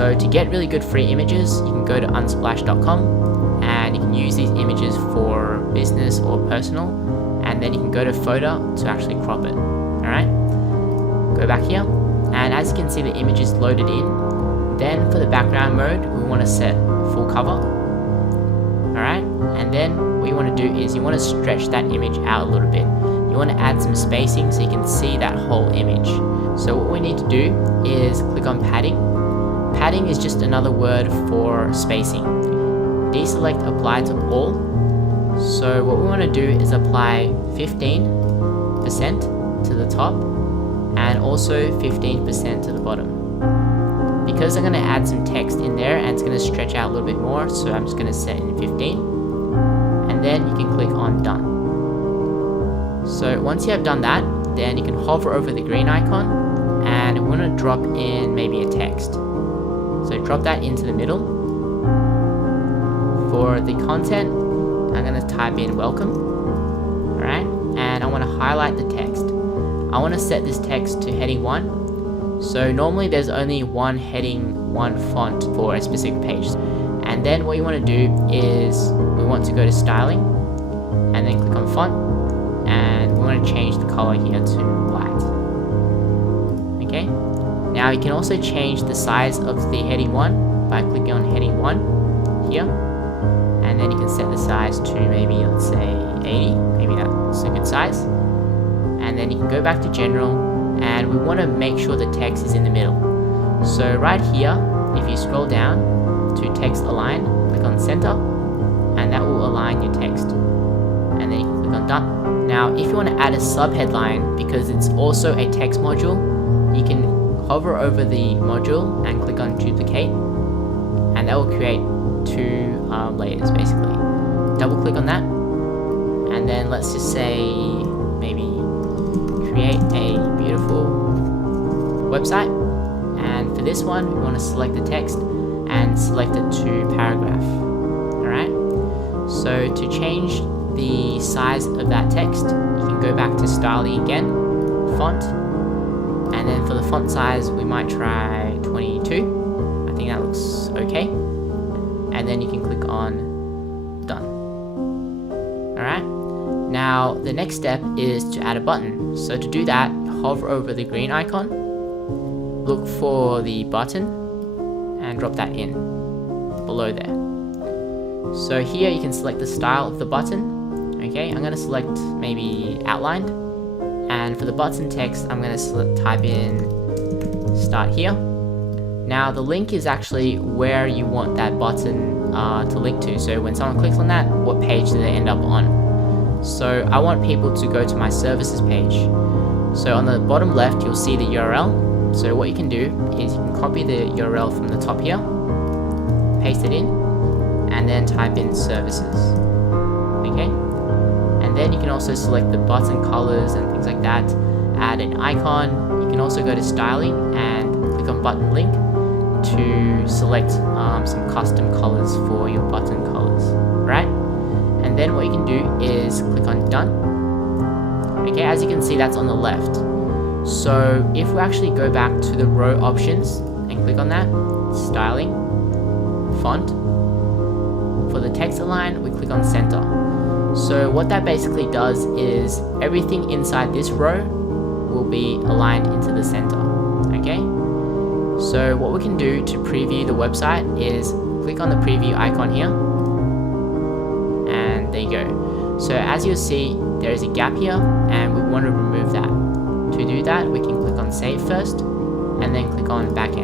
So to get really good free images, you can go to unsplash.com and you can use these images for business or personal, and then you can go to photo to actually crop it. Alright, go back here, and as you can see the image is loaded in. Then for the background mode, we want to set full cover. Alright, and then what you want to do is you want to stretch that image out a little bit. You want to add some spacing so you can see that whole image. So what we need to do is click on padding. Padding is just another word for spacing. Deselect apply to all. So what we want to do is apply 15% to the top and also 15% to the bottom. Because I'm going to add some text in there and it's going to stretch out a little bit more, so I'm just going to set in 15, and then you can click on done. So once you have done that, then you can hover over the green icon and we want to drop in maybe a text. So drop that into the middle. For the content, I'm going to type in welcome. Alright, and I want to highlight the text. I want to set this text to heading 1. So normally there's only one heading, one font for a specific page. And then what you want to do is we want to go to styling and then click on font, and we want to change the color here to white. Okay, now you can also change the size of the heading 1 by clicking on heading 1 here, and then you can set the size to maybe, let's say 80, maybe that's a good size. And then you can go back to general, and we want to make sure the text is in the middle. So right here, if you scroll down to text align, click on center, and that will align your text. And then you can click on done. Now if you want to add a subheadline, because it's also a text module, you can hover over the module and click on duplicate, and that will create 2 layers basically. Double click on that, and then let's just say maybe create a beautiful website, and for this one we want to select the text and select it to paragraph. Alright, so to change the size of that text, you can go back to styling again, font, and then for the font size we might try 22. I think that looks okay, and then you can click on done. Alright, now the next step is to add a button. So to do that, hover over the green icon, look for the button and drop that in below there. So here you can select the style of the button. Okay, I'm going to select maybe outlined, and for the button text I'm going to type in start here. Now the link is actually where you want that button to link to. So when someone clicks on that, what page do they end up on? So I want people to go to my services page. So on the bottom left you'll see the URL. So what you can do is you can copy the URL from the top here, paste it in, and then type in services. Okay, and then you can also select the button colors and things like that, add an icon. You can also go to styling and click on button link to select some custom colors for your button colors, right? And then what you can do is click on done. Okay, as you can see that's on the left. So if we actually go back to the row options and click on that, styling, font, for the text align we click on center. So what that basically does is everything inside this row will be aligned into the center. Okay, so what we can do to preview the website is click on the preview icon here, and there you go. So as you'll see there is a gap here and we want to remove that. To do that we can click on save first and then click on backend